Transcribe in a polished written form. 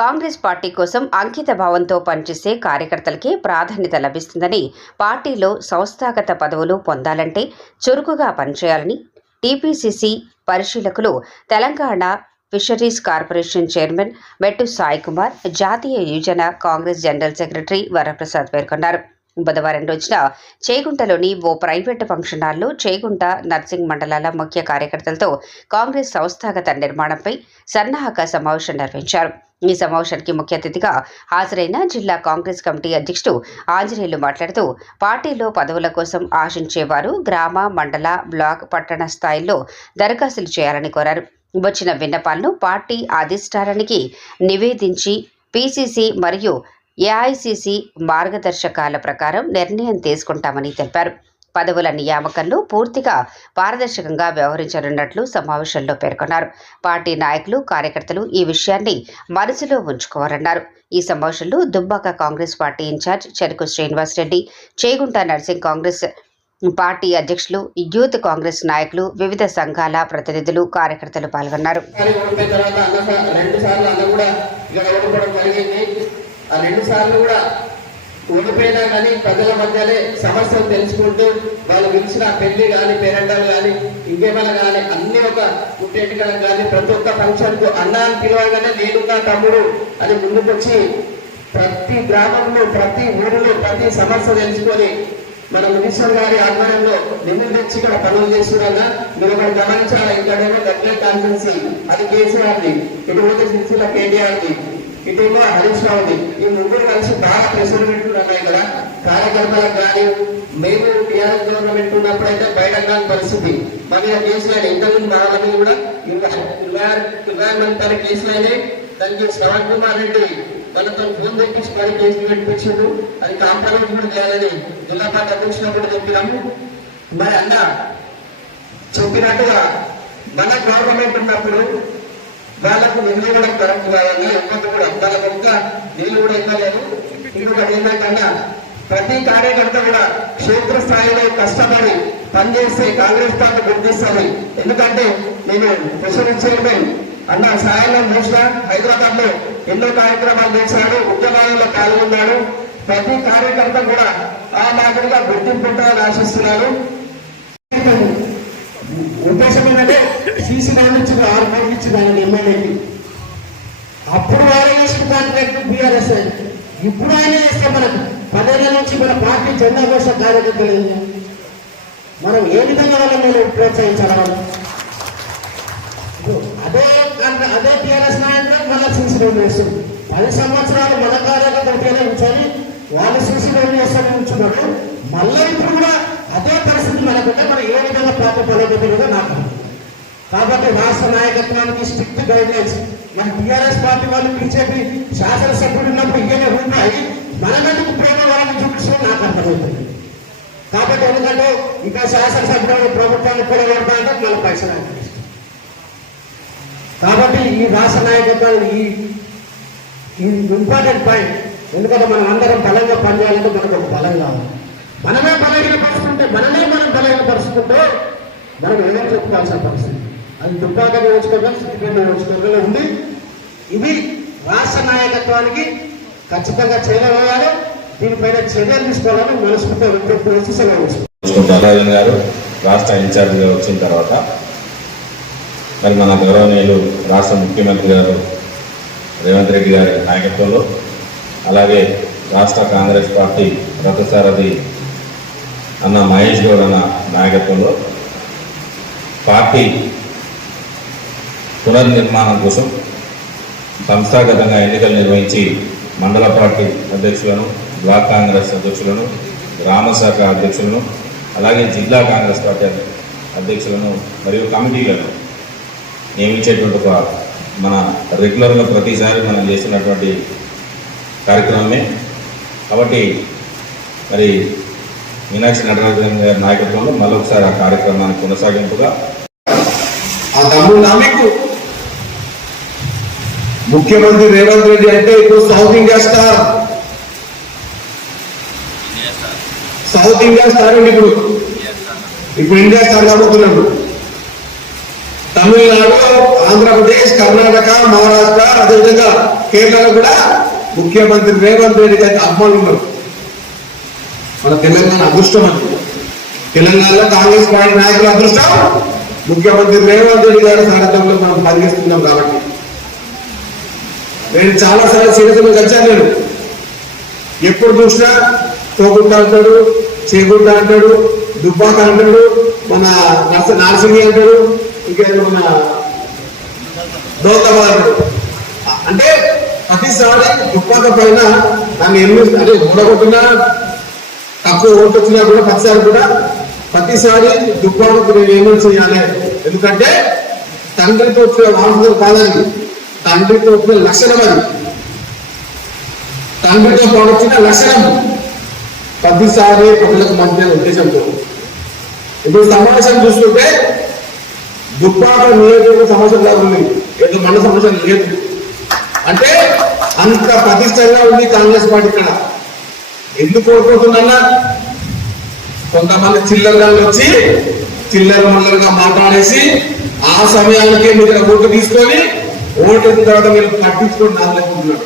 Congress party కోసం అంకిత భావంతో పనిచేసే కార్యకర్తలకే ప్రాధాన్యత లభిస్తుందని, పార్టీలో సంస్థాగత పదవులు పొందాలంటే చురుకుగా పనిచేయాలని టీపీసీసీ పరిశీలకులు, తెలంగాణ ఫిషరీస్ కార్పొరేషన్ చైర్మన్ మెట్టు సాయి కుమార్, జాతీయ యువజన కాంగ్రెస్ జనరల్ సెక్రటరీ వరప్రసాద్ పేర్కొన్నారు. బుధవారం రోజున చేగుంటలోని ఓ ప్రైవేటు ఫంక్షన్ హాల్లో చేగుంట, నర్సింగ్ మండలాల ముఖ్య కార్యకర్తలతో కాంగ్రెస్ సంస్థాగత నిర్మాణంపై సన్నాహక సమావేశం నిర్వహించారు. ఈ సమావేశానికి ముఖ్య అతిథిగా హాజరైన జిల్లా కాంగ్రెస్ కమిటీ అధ్యక్షుడు ఆంజనేయులు మాట్లాడుతూ, పార్టీలో పదవుల కోసం ఆశించేవారు గ్రామ, మండల, బ్లాక్, పట్టణ స్థాయిల్లో దరఖాస్తులు చేయాలని కోరారు. వచ్చిన విన్నపాలను పార్టీ అధిష్టానానికి నివేదించి పీసీసీ మరియు ఏఐసీసీ మార్గదర్శకాల ప్రకారం నిర్ణయం తీసుకుంటామని తెలిపారు. పదవుల నియామకంలో పూర్తిగా పారదర్శకంగా వ్యవహరించనున్నట్లు సమావేశంలో పేర్కొన్నారు. పార్టీ నాయకులు, కార్యకర్తలు ఈ విషయాన్ని మనసులో ఉంచుకోవాలన్నారు. ఈ సమావేశంలో దుబ్బాక కాంగ్రెస్ పార్టీ ఇన్ఛార్జ్ చెరుకు శ్రీనివాసరెడ్డి, చేగుంట నర్సింగ్ కాంగ్రెస్ పార్టీ అధ్యక్షులు, యూత్ కాంగ్రెస్ నాయకులు, వివిధ సంఘాల ప్రతినిధులు, కార్యకర్తలు పాల్గొన్నారు. ఓడిపోయినా కానీ ప్రజల మధ్యనే సమస్యలు తెలుసుకుంటూ వాళ్ళు పిలిచిన పెళ్లి కానీ, పేరెంటాలు కానీ, ఇంకేమైనా కానీ అన్ని ఒక పుట్టేటికలకు కానీ ప్రతి ఒక్క ఫంక్షన్ కు అన్నాన్ని పిలవగానే నేనున్నా తమ్ముడు అని ముందుకొచ్చి ప్రతి గ్రామంలో, ప్రతి ఊరిలో ప్రతి సమస్య తెలుసుకొని మన మినిస్టర్ గారి ఆధ్వర్యంలో నిధులు తెచ్చి ఇక్కడ పనులు చేస్తున్నాగా మీరు ఒకటి గమనించాలి. ఇక్కడేమో దగ్గర కాన్ఫరెన్సీ అది కేసీఆర్ది, ఇటువంటి సిరిసిల్ల కేటీఆర్ది, ఇటేమో హరీష్ రావుది. ఈ ముగ్గురు కలిసి బాగా ప్రెషర్ పెట్టుకున్నాయి కదా కార్యకర్తలకు కానీ. మేము టీఆర్ఎస్ గవర్నమెంట్ ఉన్నప్పుడైతే బయట కాని పరిస్థితి మన కేసులైన ఇంతకుముందు మహామంది కూడా 20 కేసులైనా. దానికి శ్రవణ్ కుమార్ రెడ్డి మనతో ఫోన్ తెప్పించి మరి కేసులు పెట్టించాడు. అది కాంప్రమైజ్ కూడా చేయాలని జిల్లా పార్టీ అధ్యక్షులు కూడా చెప్పినాము. మరి అన్న చెప్పినట్టుగా మన గవర్నమెంట్ ఉన్నప్పుడు వాళ్ళకు నిధులు కూడా కరెక్ట్ కావాలి, ఒక్కొక్క కూడా వాళ్ళకు ఒక్క నీళ్ళు కూడా ఇవ్వలేదు. ఇంకొకటి ఏంటంటే ప్రతి కార్యకర్త కూడా క్షేత్రస్థాయిలో కష్టపడి పనిచేస్తే కాంగ్రెస్ పార్టీ గుర్తిస్తుంది. ఎందుకంటే నేను ప్రెసిడెంట్ చైర్మన్ అన్న సాయంలో చూసిన హైదరాబాద్ లో ఎన్నో కార్యక్రమాలు చేశాడు, ఉద్యమాలలో పాల్గొన్నాడు. ప్రతి కార్యకర్త కూడా ఆ మాదిరిగా గుర్తింపు ఉంటుందని ఆశిస్తున్నాను. ఉద్దేశం ఏంటంటే సీసీ ల్యాండ్ నుంచి 6 కోట్లు ఇచ్చింది ఆయన ఎమ్మెల్యేకి. అప్పుడు ఆయన చేసిన కాంట్రాక్ట్ బీఆర్ఎస్, ఇప్పుడు ఆయన చేస్తే మనకు 10 ఏళ్ల నుంచి మన పార్టీ జెండా కోస కార్యకర్తలు మనం ఏ విధంగా వాళ్ళని ప్రోత్సహించాలి. వాళ్ళు అదే టీఆర్ఎస్ నాయకులు మళ్ళీ సీసీ ల్యాండ్ చేస్తుంది. 10 సంవత్సరాలు మన కార్యకర్తలు కూర్చొని వాళ్ళు సీసీ ల్యాండ్ చేస్తారని కూర్చున్నాడు. మళ్ళీ ఇప్పుడు కూడా అదే పరిస్థితి మనకుంటే మనం ఏ విధంగా పార్టీ పదవుతుందో నాకు. కాబట్టి రాష్ట్ర నాయకత్వానికి స్ట్రిక్ట్ గైడ్ లైన్స్. మన టీఆర్ఎస్ పార్టీ వాళ్ళు బీజేపీ శాసనసభ్యులు ఉన్నప్పుడు ఇంకేనే ఉన్నాయి, మనకు ప్రేమ వాళ్ళని చూపించడం నాకు అర్థమవుతుంది. కాబట్టి ఎందుకంటే ఇక శాసనసభ్యులు ప్రభుత్వాన్ని కూడా కొడతా అంటే మన పైసలు. కాబట్టి ఈ రాష్ట్ర నాయకత్వాన్ని ఈ ఇంపార్టెంట్ పాయింట్. ఎందుకంటే మనం అందరం బలంగా పనిచేయాలంటే మనకు ఒక బలం కావాలి. మనమే బలహీనపరుచుకుంటే మనం బలహీనపరుచుకుంటే మనం ఏదో చెప్పుకోవాల్సిన పరిస్థితి. అది దుబ్బాక నియోజకవర్గం, సిద్దిపేట నియోజకవర్గంలో ఉంది. ఇది రాష్ట్ర నాయకత్వానికి ఖచ్చితంగా చేయగలగాలి. దీనిపైన చర్యలు తీసుకోవాలని మనస్ఫూర్తిగా విజ్ఞప్తి చేసి సెలవు గారు రాష్ట్ర ఇన్ఛార్జిగా వచ్చిన తర్వాత మరి మన గౌరవనీయులు రాష్ట్ర ముఖ్యమంత్రి గారు రేవంత్ రెడ్డి గారి నాయకత్వంలో, అలాగే రాష్ట్ర కాంగ్రెస్ పార్టీ రథసారథి అన్న మహేష్ గౌడ్ అన్న నాయకత్వంలో పార్టీ పునర్నిర్మాణం కోసం సంస్థాగతంగా ఎన్నికలు నిర్వహించి మండల పార్టీ అధ్యక్షులను, బ్లాక్ కాంగ్రెస్ అధ్యక్షులను, గ్రామ శాఖ అధ్యక్షులను, అలాగే జిల్లా కాంగ్రెస్ పార్టీ అధ్యక్షులను మరియు కమిటీలను నియమించేటువంటి ఒక మన రెగ్యులర్గా ప్రతిసారి మనం చేస్తున్నటువంటి కార్యక్రమమే. కాబట్టి మరి మీనాక్షి నటరాజన్ గారి నాయకత్వంలో మరొకసారి ఆ కార్యక్రమాన్ని కొనసాగింపుగా ముఖ్యమంత్రి రేవంత్ రెడ్డి అంటే ఇప్పుడు సౌత్ ఇండియా స్టార్ ఇప్పుడు ఇండియా స్టార్ కాబోతున్నాడు. తమిళనాడు, ఆంధ్రప్రదేశ్, కర్ణాటక, మహారాష్ట్ర, అదేవిధంగా కేరళలో కూడా ముఖ్యమంత్రి రేవంత్ రెడ్డి గారికి అభిమానులు ఉన్నారు. మన తెలంగాణ అదృష్టం అది. తెలంగాణలో కాంగ్రెస్ పార్టీ నాయకుల అదృష్టం, ముఖ్యమంత్రి రేవంత్ రెడ్డి గారి సారథ్యంలో మనం పనిచేస్తున్నాం. కాబట్టి నేను చాలాసార్లు సీరియస్గా వచ్చాను. నేను ఎప్పుడు చూసినా తోగుంటా అంటాడు, చేగుంటా అంటాడు, దుబ్బాక అంటాడు, మన నార్సింగి అంటాడు, ఇంకేదో మన దౌలతాబాద్ అంటాడు. అంటే ప్రతిసారి దుబ్బాక పైన దాన్ని అంటే ఓడగొట్టినా తక్కువ ఓటు వచ్చినా కూడా ప్రతిసారి దుబ్బాకకు నేను ఏమేమి చేయాలి. ఎందుకంటే తండ్రితో వచ్చిన వారసులు కాదని, తండ్రితో వచ్చిన లక్షణం అది. తండ్రితో పాటు వచ్చిన లక్షణం ప్రతిసారి ప్రజలకు మంచి ఉద్దేశంతో. ఇప్పుడు సమావేశం చూస్తుంటే దుబ్బాక నియోజకవర్గ సమస్య లాగా ఉంది, ఏదో మన సమస్య లేదు. అంటే అంత ప్రతిష్టంగా ఉంది కాంగ్రెస్ పార్టీ. ఇక్కడ ఎందుకు కోరుకుంటున్నా, కొంతమంది చిల్లరగాళ్ళు వచ్చి చిల్లర మల్లరగా మాట్లాడేసి ఆ సమయానికే మీరు ఓటు తీసుకొని ఓటు తర్వాత మీరు పట్టించుకొని నాలుగుకుంటున్నారు.